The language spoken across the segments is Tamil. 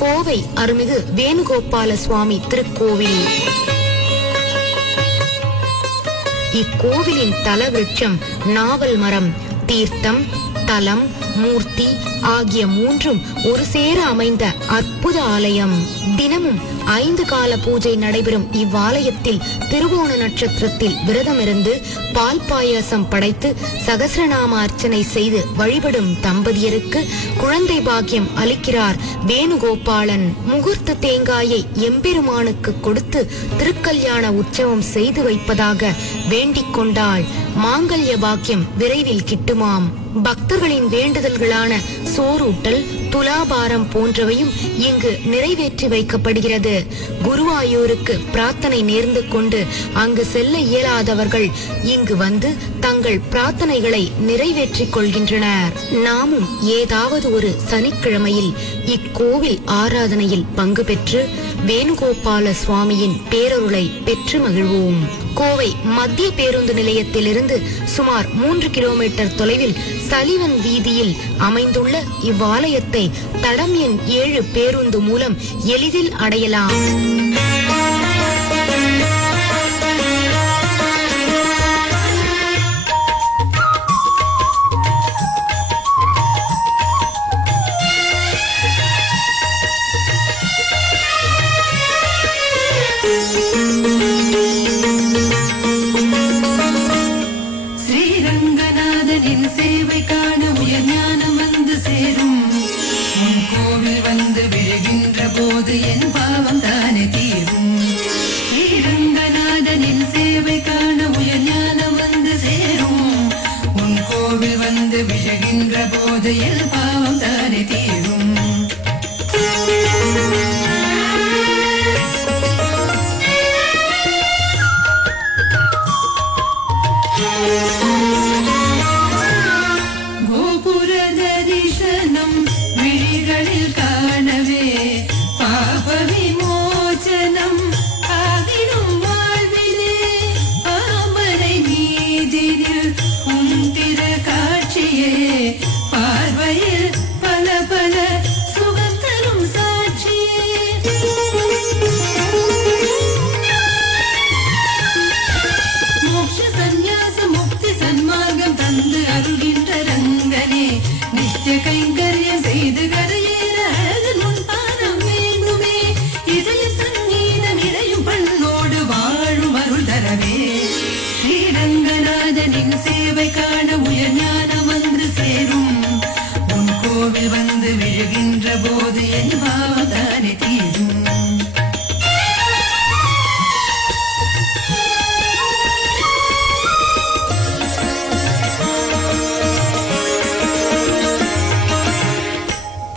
கோவை அருள்மிகு வேணுகோபால சுவாமி திருக்கோவில். இக்கோவிலின் தல விருட்சம் நாவல் மரம். தீர்த்தம், தலம், மூர்த்தி ஆகிய மூன்றும் ஒரு சேர அமைந்த அற்புத ஆலயம். தினமும் 5 கால பூஜை நடைபெறும் இவ்வாலயத்தில் திருவோண நட்சத்திரத்தில் விரதமிருந்து பால் பாயாசம் படைத்து சகஸ்ரநாம அர்ச்சனை செய்து வழிபடும் தம்பதியருக்கு குழந்தை பாக்கியம் அளிக்கிறார் வேணுகோபாலன். முகூர்த்த தேங்காயை எம்பெருமானுக்கு கொடுத்து திருக்கல்யாண உற்சவம் செய்து வைப்பதாக வேண்டிக் கொண்டாள் மாங்கல்ய பாக்கியம் விரைவில் கிட்டுமாம். பக்தர்களின் வேண்டுதல்களான சோறூட்டல், துலாபாரம் போன்றவையும் இங்கு நிறைவேற்றி வைக்கப்படுகிறது. குருவாயூருக்கு பிரார்த்தனை நேர்ந்து கொண்டு அங்கு செல்ல இயலாதவர்கள் இங்கு வந்து தங்கள் பிரார்த்தனைகளை நிறைவேற்றிக் கொள்கின்றனர். நாமும் ஏதாவது ஒரு சனிக்கிழமையில் இக்கோவில் ஆராதனையில் பங்கு பெற்று வேணுகோபால சுவாமியின் பேரருளை பெற்று மகிழ்வோம். கோவை மத்திய பேருந்து நிலையத்திலிருந்து சுமார் 3 கிலோமீட்டர் தொலைவில் சலிவன் வீதியில் அமைந்துள்ள இவ்வாலயத்தை தடம் எண் 7 பேருந்து மூலம் எளிதில் அடையலாம்.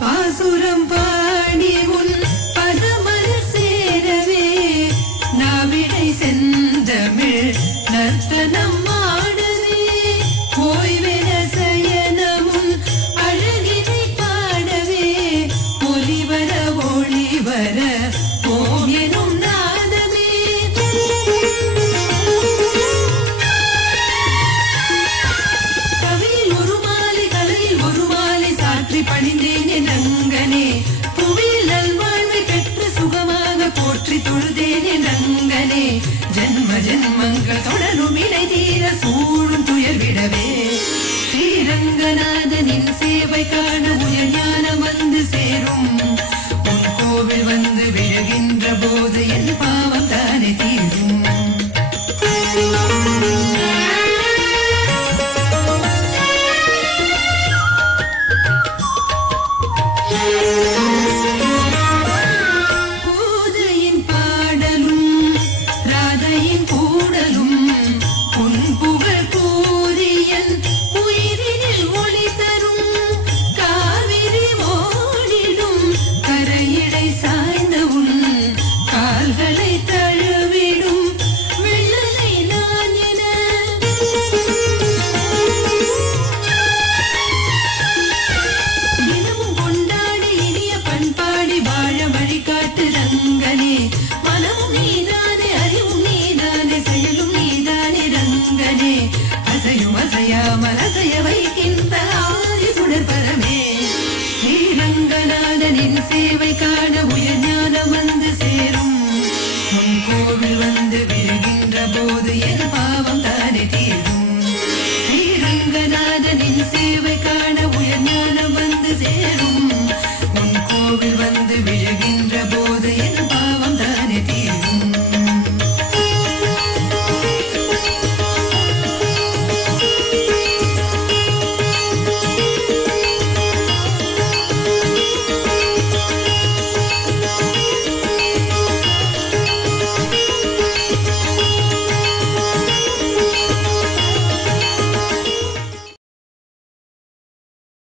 பாசுரம் பாடிய